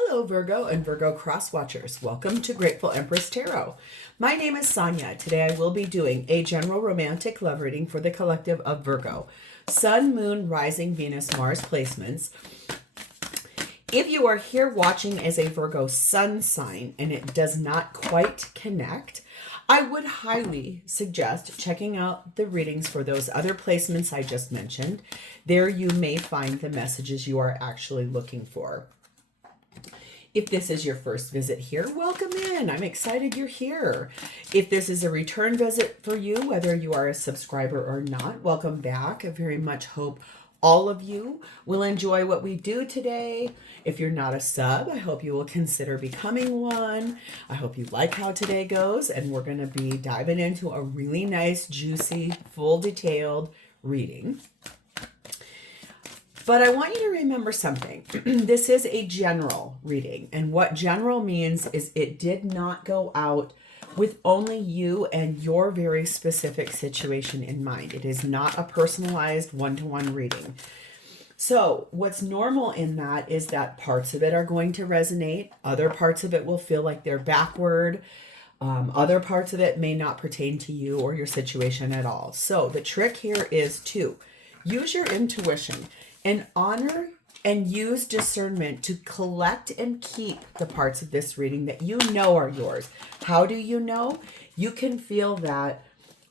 Hello, Virgo and Virgo cross watchers. Welcome to Grateful Empress Tarot. My name is Sonia. Today I will be doing a general romantic love reading for the collective of Virgo. Sun, Moon, Rising, Venus, Mars placements. If you are here watching as a Virgo sun sign and it does not quite connect, I would highly suggest checking out the readings for those other placements I just mentioned. There you may find the messages you are actually looking for. If this is your first visit here, welcome in. I'm excited you're here. If this is a return visit for you, whether you are a subscriber or not, welcome back. I very much hope all of you will enjoy what we do today. If you're not a sub, I hope you will consider becoming one. I hope you like how today goes, and we're going to be diving into a really nice, juicy, full detailed reading. But I want you to remember something. This is a general reading. And what general means is it did not go out with only you and your very specific situation in mind. It is not a personalized one-to-one reading. So what's normal in that is that parts of it are going to resonate. Other parts of it will feel like they're backward. Other parts of it may not pertain to you or your situation at all. So the trick here is to use your intuition and honor and use discernment to collect and keep the parts of this reading that you know are yours. How do you know? You can feel that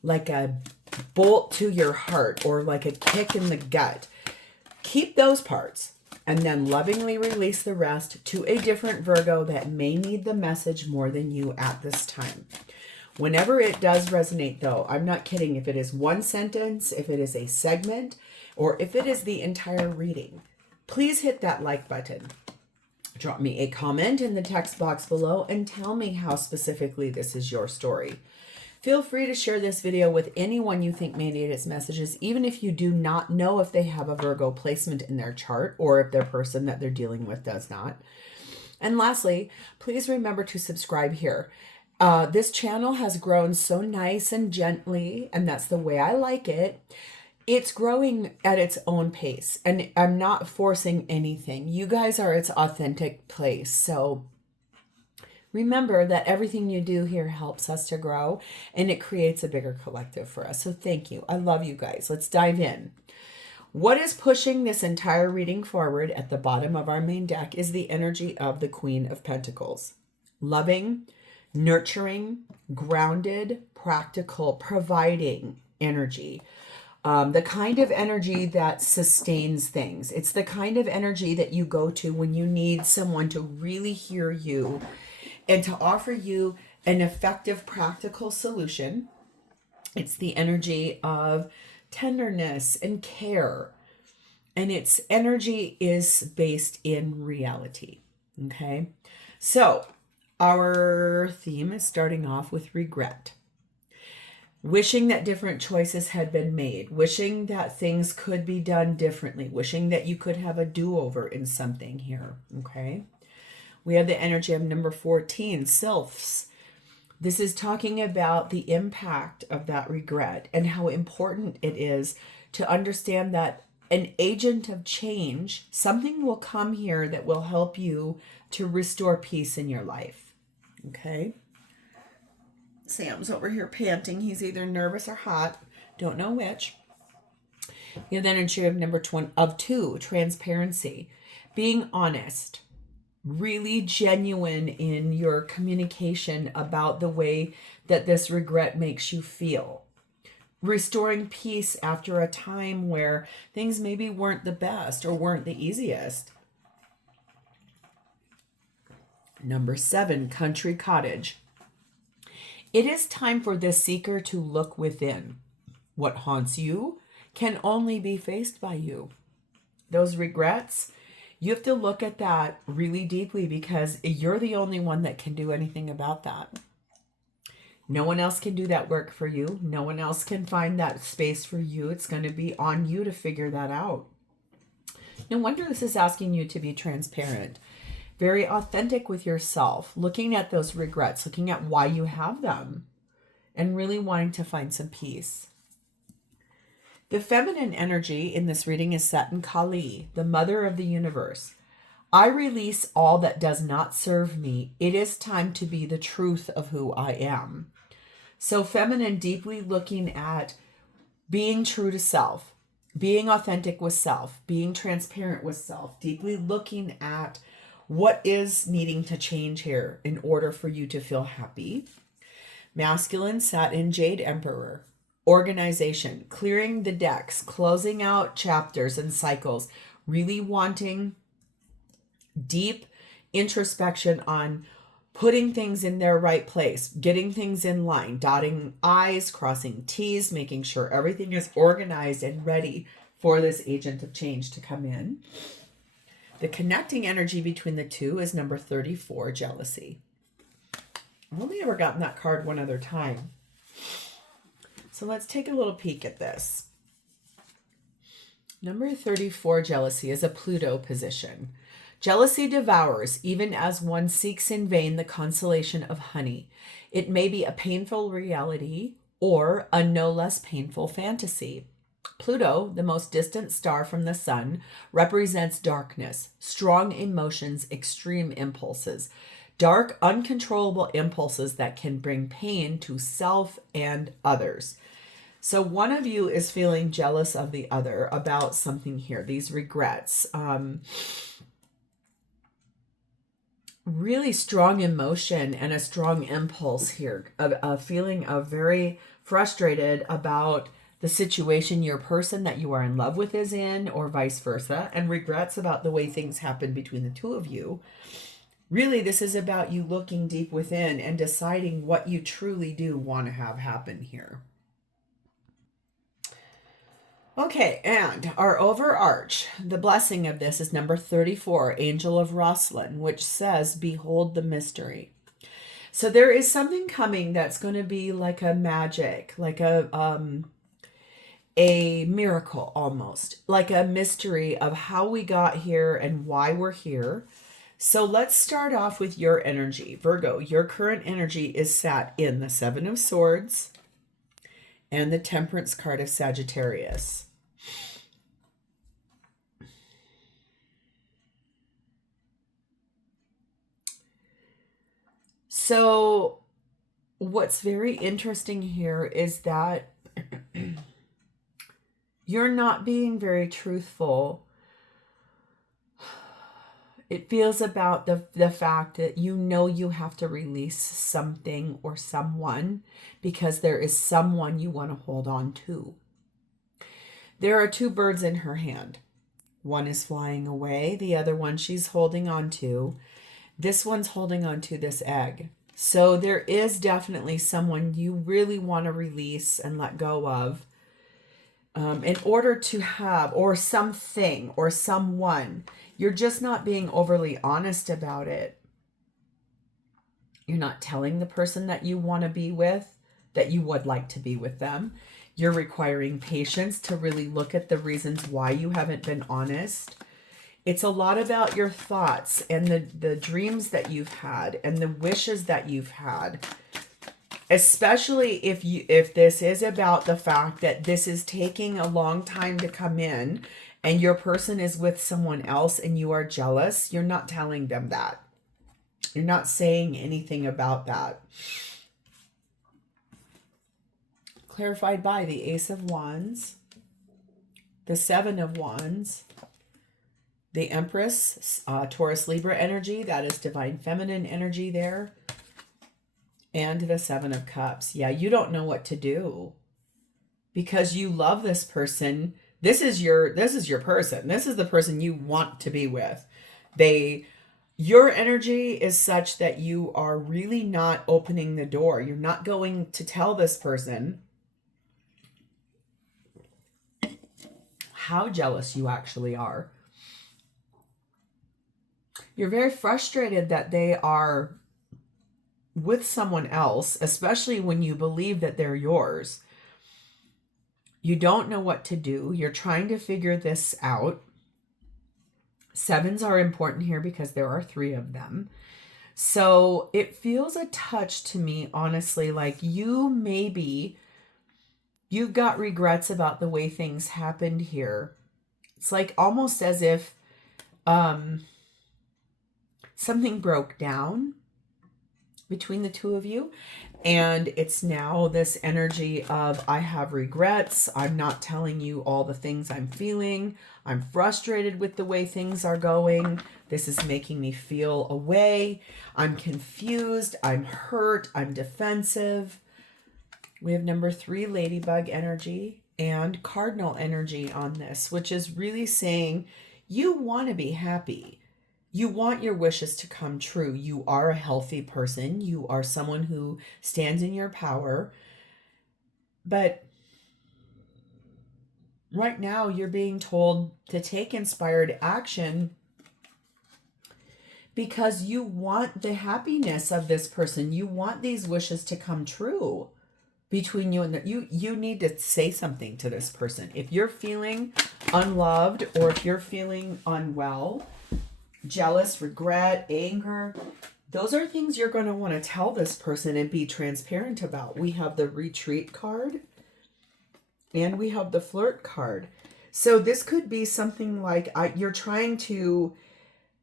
like a bolt to your heart or like a kick in the gut. Keep those parts and then lovingly release the rest to a different Virgo that may need the message more than you at this time. Whenever it does resonate, though, I'm not kidding, if it is one sentence, if it is a segment, or if it is the entire reading, please hit that like button. Drop me a comment in the text box below and tell me how specifically this is your story. Feel free to share this video with anyone you think may need its messages, even if you do not know if they have a Virgo placement in their chart or if their person that they're dealing with does not. And lastly, please remember to subscribe here. This channel has grown so nice and gently, and that's the way I like it. It's growing at its own pace, and I'm not forcing anything. You guys are its authentic place. So remember that everything you do here helps us to grow, and it creates a bigger collective for us. So thank you. I love you guys. Let's dive in. What is pushing this entire reading forward at the bottom of our main deck is the energy of the Queen of Pentacles. Loving, nurturing, grounded, practical, providing energy. The kind of energy that sustains things. It's the kind of energy that you go to when you need someone to really hear you and to offer you an effective, practical solution. It's the energy of tenderness and care. And its energy is based in reality. Okay? So, our theme is starting off with regret. Wishing that different choices had been made, wishing that things could be done differently, wishing that you could have a do-over in something here, okay? We have the energy of number 14, sylphs. This is talking about the impact of that regret and how important it is to understand that an agent of change, something will come here that will help you to restore peace in your life, okay? Sam's over here panting. He's either nervous or hot. Don't know which. You have the energy of number 2, transparency. Being honest. Really genuine in your communication about the way that this regret makes you feel. Restoring peace after a time where things maybe weren't the best or weren't the easiest. Number 7, country cottage. It is time for the seeker to look within. What haunts you can only be faced by you. Those regrets, you have to look at that really deeply because you're the only one that can do anything about that. No one else can do that work for you. No one else can find that space for you. It's going to be on you to figure that out. No wonder this is asking you to be transparent. Very authentic with yourself, looking at those regrets, looking at why you have them, and really wanting to find some peace. The feminine energy in this reading is set in Kali, the mother of the universe. I release all that does not serve me. It is time to be the truth of who I am. So feminine, deeply looking at being true to self, being authentic with self, being transparent with self, deeply looking at what is needing to change here in order for you to feel happy. Masculine, satin, jade, emperor. Organization, clearing the decks, closing out chapters and cycles, really wanting deep introspection on putting things in their right place, getting things in line, dotting I's, crossing T's, making sure everything is organized and ready for this agent of change to come in. The connecting energy between the two is number 34, jealousy. I've only ever gotten that card one other time. So let's take a little peek at this. Number 34, jealousy, is a Pluto position. Jealousy devours, even as one seeks in vain the consolation of honey. It may be a painful reality or a no less painful fantasy. Pluto, the most distant star from the sun, represents darkness, strong emotions, extreme impulses, dark, uncontrollable impulses that can bring pain to self and others. So one of you is feeling jealous of the other about something here, these regrets. Really strong emotion and a strong impulse here, a feeling of very frustrated about the situation your person that you are in love with is in, or vice versa, and regrets about the way things happen between the two of you. Really, this is about you looking deep within and deciding what you truly do want to have happen here. Okay, and our overarch, the blessing of this is number 34, Angel of Rosslyn, which says, behold the mystery. So there is something coming that's going to be like a magic, like a miracle almost, like a mystery of how we got here and why we're here. So let's start off with your energy. Virgo, your current energy is sat in the Seven of Swords and the Temperance card of Sagittarius. So what's very interesting here is that you're not being very truthful. It feels about the fact that you know you have to release something or someone because there is someone you want to hold on to. There are two birds in her hand. One is flying away. The other one she's holding on to. This one's holding on to this egg. So there is definitely someone you really want to release and let go of in order to have, or something or someone. You're just not being overly honest about it. You're not telling the person that you want to be with that you would like to be with them. You're requiring patience to really look at the reasons why you haven't been honest. It's a lot about your thoughts and the dreams that you've had and the wishes that you've had. Especially if this is about the fact that this is taking a long time to come in and your person is with someone else and you are jealous, you're not telling them that. You're not saying anything about that. Clarified by the Ace of Wands, the Seven of Wands, the Empress, Taurus Libra energy, that is divine feminine energy there. And the Seven of Cups. Yeah, you don't know what to do because you love this person. This is your person. This is the person you want to be with. Your energy is such that you are really not opening the door. You're not going to tell this person how jealous you actually are. You're very frustrated that they are with someone else, especially when you believe that they're yours. You don't know what to do. You're trying to figure this out. Sevens are important here because there are 3 of them. So it feels a touch to me, honestly, like you've got regrets about the way things happened here. It's like almost as if something broke down between the two of you. And it's now this energy of, I have regrets. I'm not telling you all the things I'm feeling. I'm frustrated with the way things are going. This is making me feel away. I'm confused. I'm hurt. I'm defensive. We have number 3, ladybug energy and cardinal energy on this, which is really saying you want to be happy. You want your wishes to come true. You are a healthy person. You are someone who stands in your power. But right now you're being told to take inspired action because you want the happiness of this person. You want these wishes to come true between you and you need to say something to this person. If you're feeling unloved or if you're feeling unwell, jealous, regret, anger, those are things you're going to want to tell this person and be transparent about. We have the retreat card and we have the flirt card. So this could be something like you're trying to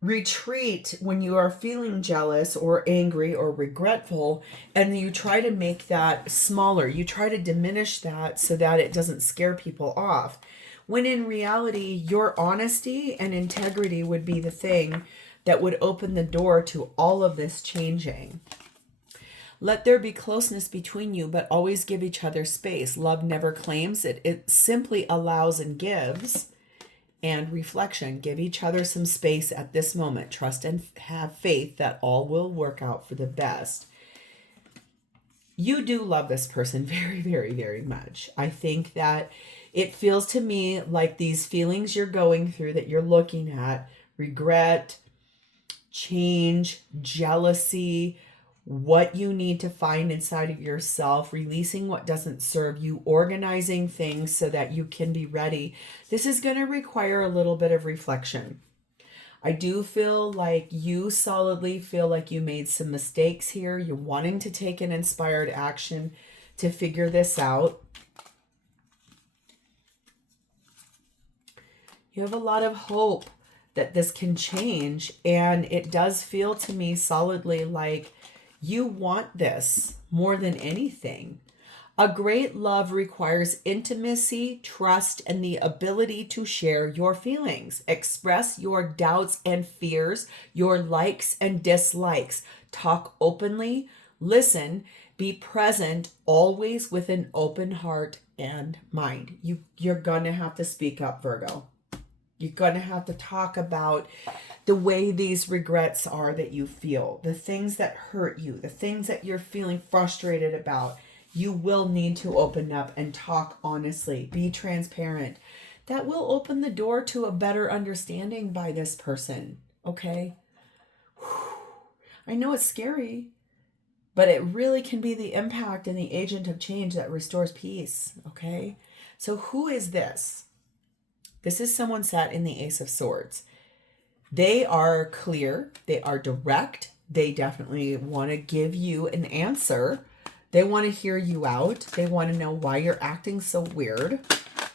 retreat when you are feeling jealous or angry or regretful, and you try to make that smaller. You try to diminish that so that it doesn't scare people off. When in reality, your honesty and integrity would be the thing that would open the door to all of this changing. Let there be closeness between you, but always give each other space. Love never claims it. It simply allows and gives. And reflection. Give each other some space at this moment. Trust and have faith that all will work out for the best. You do love this person very, very, very much. I think that it feels to me like these feelings you're going through that you're looking at, regret, change, jealousy, what you need to find inside of yourself, releasing what doesn't serve you, organizing things so that you can be ready. This is going to require a little bit of reflection. I do feel like you solidly feel like you made some mistakes here. You're wanting to take an inspired action to figure this out. You have a lot of hope that this can change, and it does feel to me solidly like you want this more than anything. A great love requires intimacy, trust, and the ability to share your feelings. Express your doubts and fears, your likes and dislikes. Talk openly, listen, be present, always with an open heart and mind. You're going to have to speak up, Virgo. You're going to have to talk about the way these regrets are that you feel, the things that hurt you, the things that you're feeling frustrated about. You will need to open up and talk honestly. Be transparent. That will open the door to a better understanding by this person, okay? I know it's scary, but it really can be the impact and the agent of change that restores peace, okay? So who is this? This is someone sat in the Ace of Swords. They are clear. They are direct. They definitely want to give you an answer. They want to hear you out. They want to know why you're acting so weird.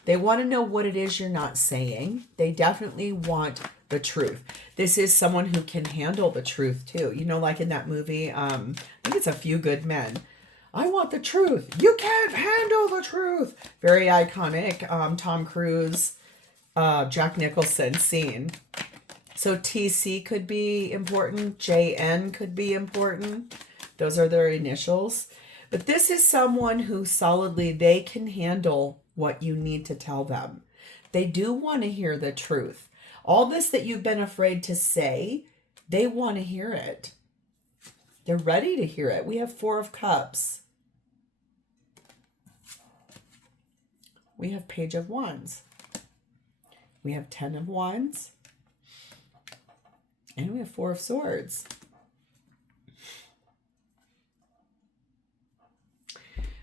They want to know what it is you're not saying. They definitely want the truth. This is someone who can handle the truth too. You know, like in that movie, I think it's A Few Good Men. I want the truth. You can't handle the truth. Very iconic. Tom Cruise, Jack Nicholson scene. So TC could be important. JN could be important. Those are their initials. But this is someone who solidly, they can handle what you need to tell them. They do want to hear the truth. All this that you've been afraid to say, they want to hear it. They're ready to hear it. We have 4 of Cups. We have Page of Wands. We have 10 of Wands. And we have 4 of Swords.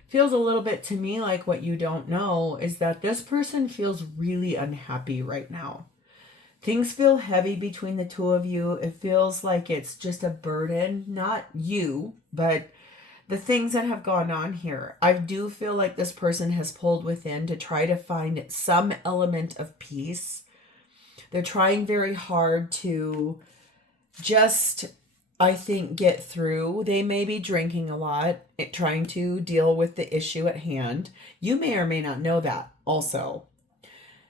Feels a little bit to me like what you don't know is that this person feels really unhappy right now. Things feel heavy between the two of you. It feels like it's just a burden, not you, but the things that have gone on here. I do feel like this person has pulled within to try to find some element of peace. They're trying very hard to just, I think, get through. They may be drinking a lot, trying to deal with the issue at hand. You may or may not know that also.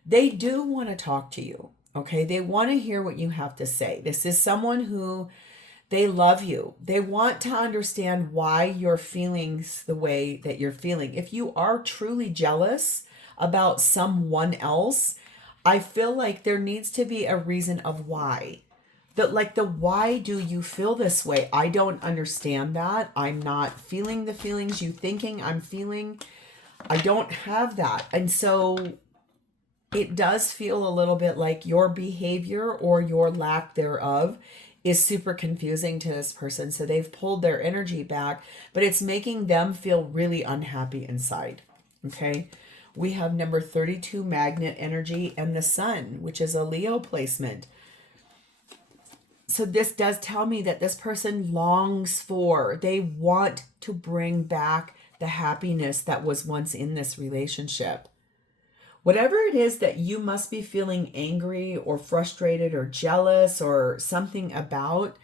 They do want to talk to you, okay? They want to hear what you have to say. This is someone who, they love you. They want to understand why you're feeling the way that you're feeling. If you are truly jealous about someone else, I feel like there needs to be a reason of why. The why do you feel this way? I don't understand that. I'm not feeling the feelings you thinking I'm feeling. I don't have that. And so it does feel a little bit like your behavior or your lack thereof is super confusing to this person. So they've pulled their energy back, but it's making them feel really unhappy inside. Okay. We have number 32 magnet energy and the sun, which is a Leo placement. So this does tell me that this person longs for, they want to bring back the happiness that was once in this relationship. Whatever it is that you must be feeling angry or frustrated or jealous or something about,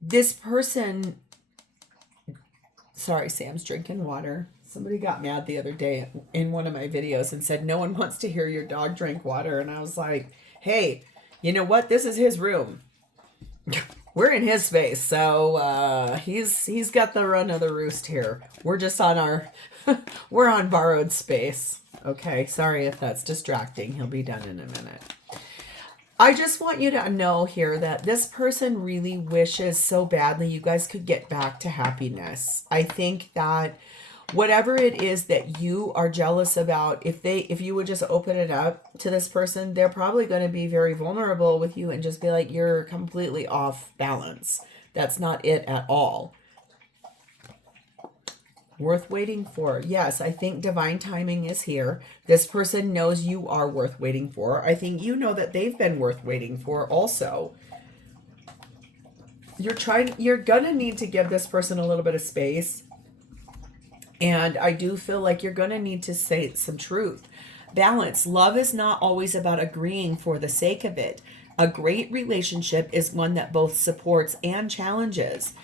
this person, sorry, Sam's drinking water. Somebody got mad the other day in one of my videos and said, no one wants to hear your dog drink water. And I was like, hey, you know what? This is his room. We're in his space, so he's got the run of the roost here. We're just on our, we're on borrowed space. Okay, sorry if that's distracting. He'll be done in a minute. I just want you to know here that this person really wishes so badly you guys could get back to happiness. I think that whatever it is that you are jealous about, if you would just open it up to this person, they're probably going to be very vulnerable with you and just be like, you're completely off balance. That's not it at all. Worth waiting for. Yes, I think divine timing is here. This person knows you are worth waiting for. I think you know that they've been worth waiting for also. You're going to need to give this person a little bit of space. And I do feel like you're going to need to say some truth. Balance. Love is not always about agreeing for the sake of it. A great relationship is one that both supports and challenges.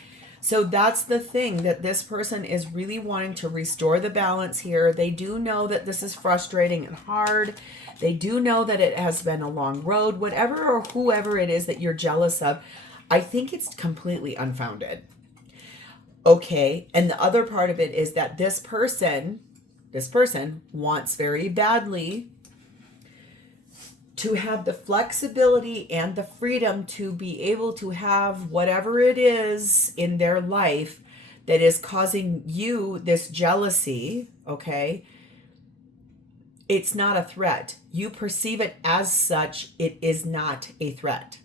So that's the thing, that this person is really wanting to restore the balance here. They do know that this is frustrating and hard. They do know that it has been a long road. Whatever or whoever it is that you're jealous of, I think it's completely unfounded. Okay, and the other part of it is that this person wants very badly to have the flexibility and the freedom to be able to have whatever it is in their life that is causing you this jealousy, okay? It's not a threat. You perceive it as such. It is not a threat.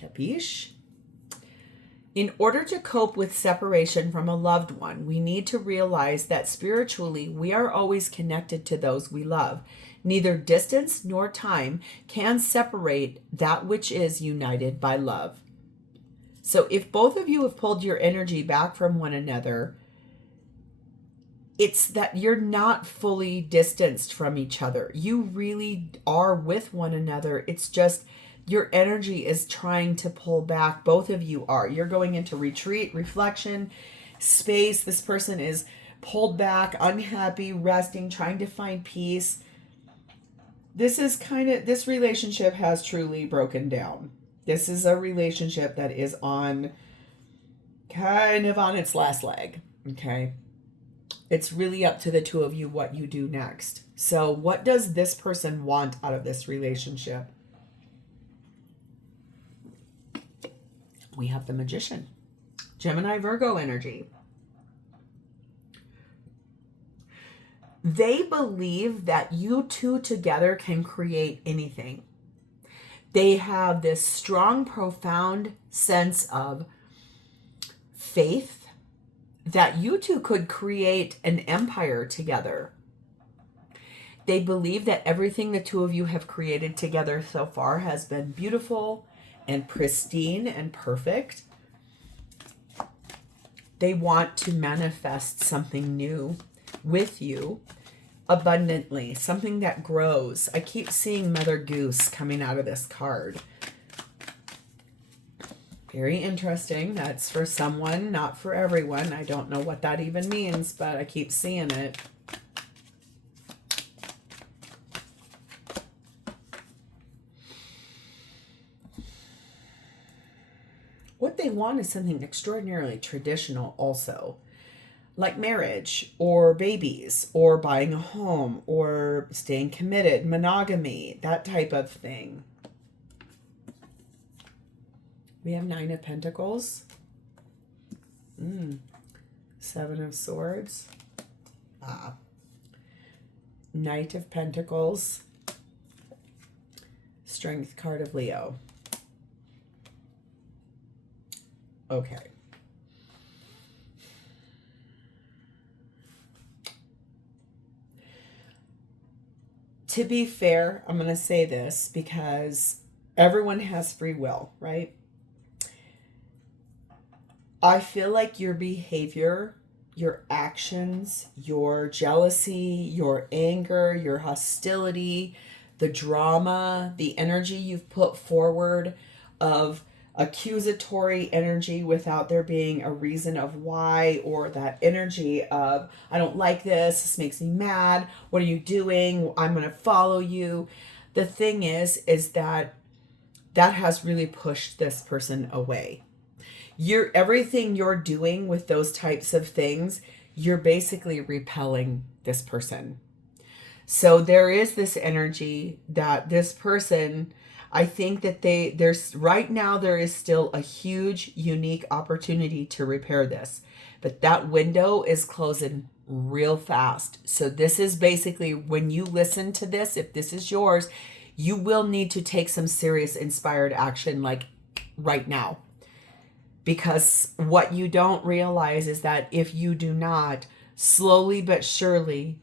Capiche? In order to cope with separation from a loved one, we need to realize that spiritually we are always connected to those we love. Neither distance nor time can separate that which is united by love. So if both of you have pulled your energy back from one another, it's that you're not fully distanced from each other. You really are with one another. It's just your energy is trying to pull back. Both of you are. You're going into retreat, reflection, space. This person is pulled back, unhappy, resting, trying to find peace. This relationship has truly broken down. This is a relationship that is kind of on its last leg. Okay. It's really up to the two of you what you do next. So what does this person want out of this relationship? We have the Magician. Gemini, Virgo energy. They believe that you two together can create anything. They have this strong, profound sense of faith that you two could create an empire together. They believe that everything the two of you have created together so far has been beautiful and pristine and perfect. They want to manifest something new with you abundantly, something that grows. I keep seeing Mother Goose coming out of this card. Very interesting. That's for someone, not for everyone. I don't know what that even means, but I keep seeing it. What they want is something extraordinarily traditional also. Like marriage or babies or buying a home or staying committed, monogamy, that type of thing. We have 9 of Pentacles. 7 of Swords. Knight of Pentacles. Strength card of Leo. Okay. To be fair, I'm going to say this because everyone has free will, right? I feel like your behavior, your actions, your jealousy, your anger, your hostility, the drama, the energy you've put forward of accusatory energy without there being a reason of why, or that energy of, I don't like this makes me mad, what are you doing, I'm going to follow you. The thing is that has really pushed this person away. Everything you're doing with those types of things, you're basically repelling this person. So there is this energy that this person, I think that there's right now there is still a huge, unique opportunity to repair this. But that window is closing real fast. So this is basically, when you listen to this, if this is yours, you will need to take some serious inspired action like right now. Because what you don't realize is that if you do not, slowly but surely,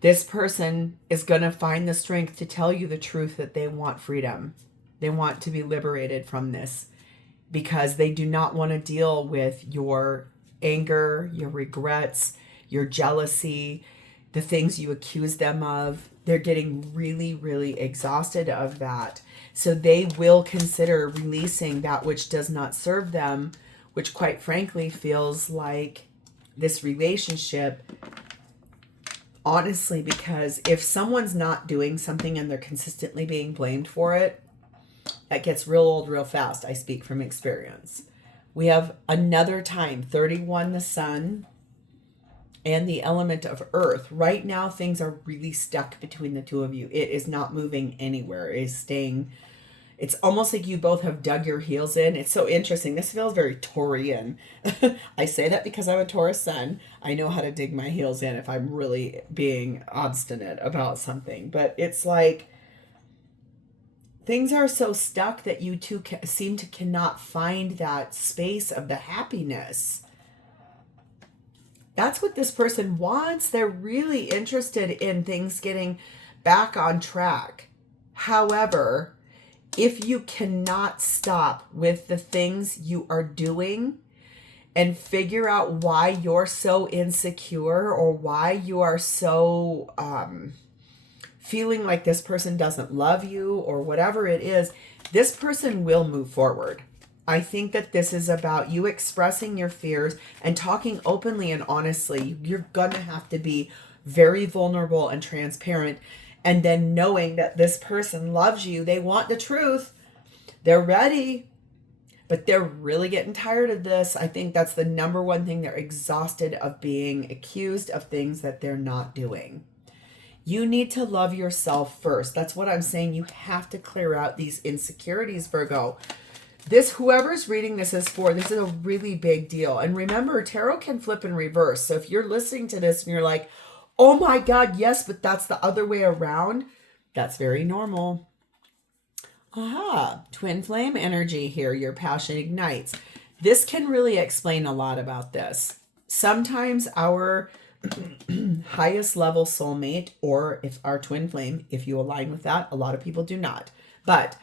this person is going to find the strength to tell you the truth that they want freedom. They want to be liberated from this because they do not want to deal with your anger, your regrets, your jealousy, the things you accuse them of. They're getting really, really exhausted of that. So they will consider releasing that which does not serve them, which quite frankly feels like this relationship. Honestly, because if someone's not doing something and they're consistently being blamed for it, that gets real old real fast. I speak from experience. We have another time, 31, the sun, and the element of earth. Right now, things are really stuck between the two of you. It is not moving anywhere. It is staying. It's almost like you both have dug your heels in. It's so interesting. This feels very Taurian. I say that because I'm a Taurus sun. I know how to dig my heels in if I'm really being obstinate about something. But it's like things are so stuck that you two seem to cannot find that space of the happiness. That's what this person wants. They're really interested in things getting back on track. However, if you cannot stop with the things you are doing and figure out why you're so insecure or why you are so feeling like this person doesn't love you or whatever it is, this person will move forward. I think that this is about you expressing your fears and talking openly and honestly. You're going to have to be very vulnerable and transparent. And then knowing that this person loves you, they want the truth, they're ready, but they're really getting tired of this. I think that's the number one thing. They're exhausted of being accused of things that they're not doing. You need to love yourself first. That's what I'm saying. You have to clear out these insecurities, Virgo. Whoever's reading this is for, this is a really big deal. And remember, tarot can flip in reverse. So if you're listening to this and you're like, oh my God, yes, but that's the other way around, that's very normal. Aha, twin flame energy here. Your passion ignites. This can really explain a lot about this. Sometimes our highest level soulmate, or if our twin flame, if you align with that, a lot of people do not, but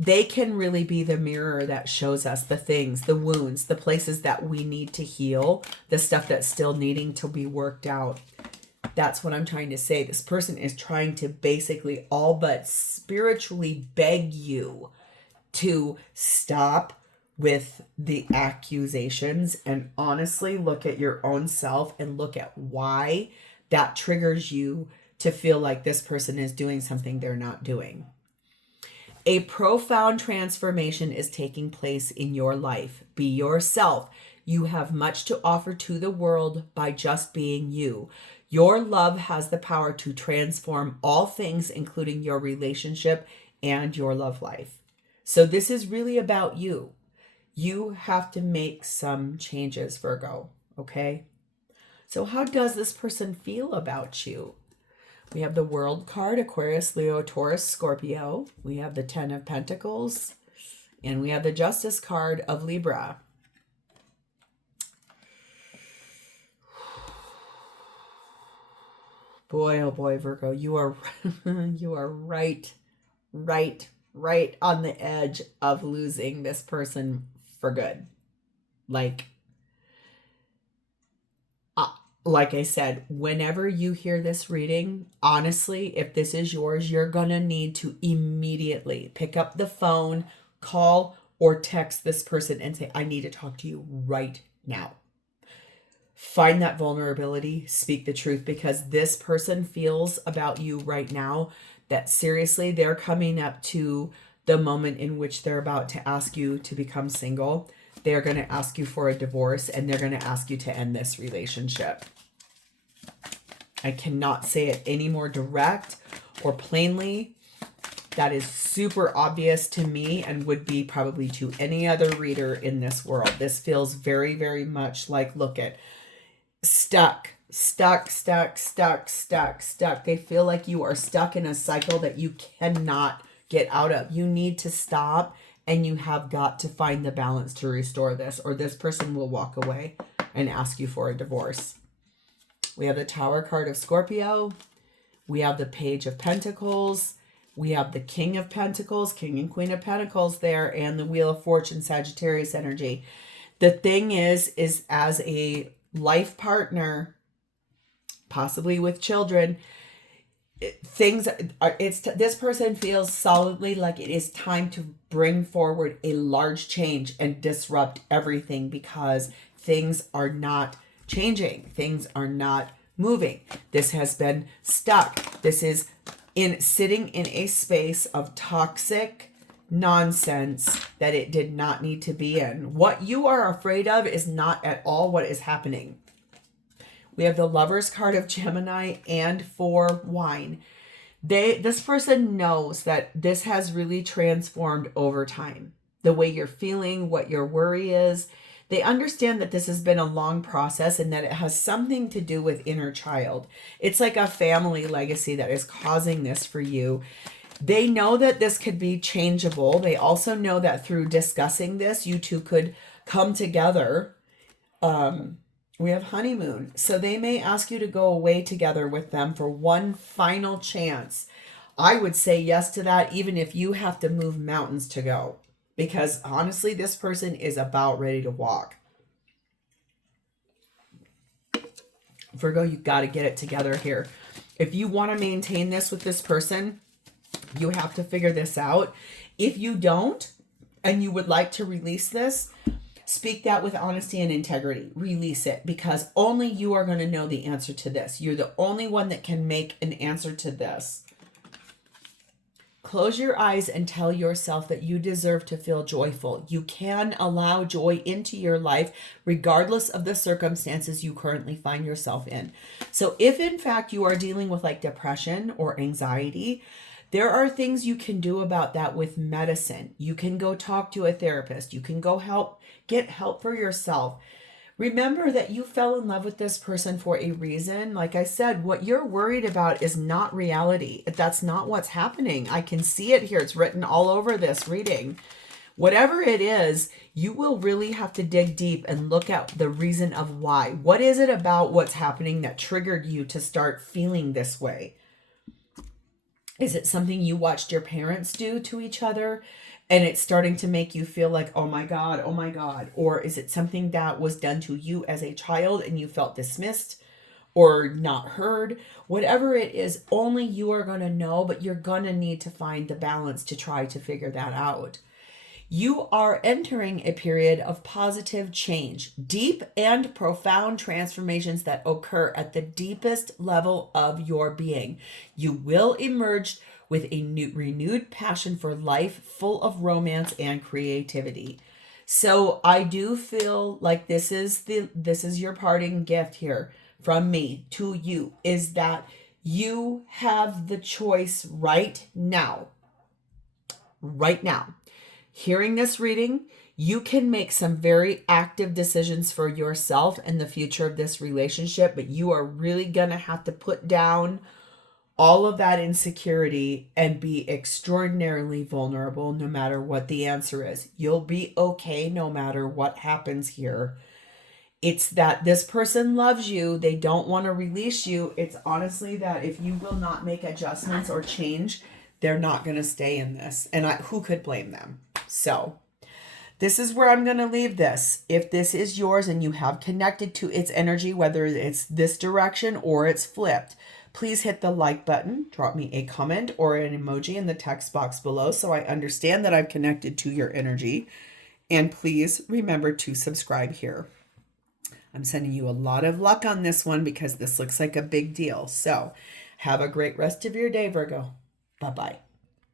they can really be the mirror that shows us the things, the wounds, the places that we need to heal, the stuff that's still needing to be worked out. That's what I'm trying to say. This person is trying to basically all but spiritually beg you to stop with the accusations and honestly look at your own self and look at why that triggers you to feel like this person is doing something they're not doing. A profound transformation is taking place in your life. Be yourself. You have much to offer to the world by just being you. Your love has the power to transform all things, including your relationship and your love life. So this is really about you. You have to make some changes, Virgo, okay? So how does this person feel about you? We have the World card, Aquarius, Leo, Taurus, Scorpio. We have the 10 of Pentacles. And we have the Justice card of Libra. Boy, oh boy, Virgo, you are you are right on the edge of losing this person for good. Like I said, whenever you hear this reading, honestly, if this is yours, you're going to need to immediately pick up the phone, call, or text this person and say, I need to talk to you right now. Find that vulnerability, speak the truth, because this person feels about you right now that seriously, they're coming up to the moment in which they're about to ask you to become single. They're going to ask you for a divorce, and they're going to ask you to end this relationship. I cannot say it any more direct or plainly. That is super obvious to me and would be probably to any other reader in this world. This feels very, very much like, look at stuck. They feel like you are stuck in a cycle that you cannot get out of. You need to stop, and you have got to find the balance to restore this, or this person will walk away and ask you for a divorce. We have the Tower card of Scorpio. We have the Page of Pentacles. We have the King of Pentacles, King and Queen of Pentacles there, and the Wheel of Fortune, Sagittarius energy. The thing is as a life partner, possibly with children, this person feels solidly like it is time to bring forward a large change and disrupt everything, because things are not changing. Things are not moving. This has been stuck. This is sitting in a space of toxic nonsense that it did not need to be in. What you are afraid of is not at all what is happening. We have the Lovers card of Gemini and 4 wine. This person knows that this has really transformed over time. The way you're feeling, what your worry is. They understand that this has been a long process and that it has something to do with inner child. It's like a family legacy that is causing this for you. They know that this could be changeable. They also know that through discussing this, you two could come together. We have honeymoon. So they may ask you to go away together with them for one final chance. I would say yes to that, even if you have to move mountains to go. Because honestly, this person is about ready to walk. Virgo, you got to get it together here. If you want to maintain this with this person, you have to figure this out. If you don't, and you would like to release this, speak that with honesty and integrity. Release it, because only you are going to know the answer to this. You're the only one that can make an answer to this. Close your eyes and tell yourself that you deserve to feel joyful. You can allow joy into your life regardless of the circumstances you currently find yourself in. So if in fact you are dealing with like depression or anxiety, there are things you can do about that with medicine. You can go talk to a therapist. You can go get help for yourself. Remember that you fell in love with this person for a reason. Like I said, what you're worried about is not reality. That's not what's happening. I can see it here. It's written all over this reading. Whatever it is, you will really have to dig deep and look at the reason of why. What is it about what's happening that triggered you to start feeling this way? Is it something you watched your parents do to each other? And it's starting to make you feel like, oh my God, oh my God. Or is it something that was done to you as a child and you felt dismissed or not heard? Whatever it is, only you are going to know, but you're going to need to find the balance to try to figure that out. You are entering a period of positive change, deep and profound transformations that occur at the deepest level of your being. You will emerge with a renewed passion for life, full of romance and creativity. So I do feel like this is your parting gift here from me to you, is that you have the choice right now. Hearing this reading, you can make some very active decisions for yourself and the future of this relationship, but you are really going to have to put down all of that insecurity and be extraordinarily vulnerable no matter what the answer is. You'll be okay no matter what happens here. It's that this person loves you. They don't want to release you. It's honestly that if you will not make adjustments or change, they're not going to stay in this. And who could blame them? So this is where I'm going to leave this. If this is yours and you have connected to its energy, whether it's this direction or it's flipped, please hit the like button, drop me a comment or an emoji in the text box below so I understand that I've connected to your energy. And please remember to subscribe here. I'm sending you a lot of luck on this one because this looks like a big deal. So have a great rest of your day, Virgo. Bye-bye.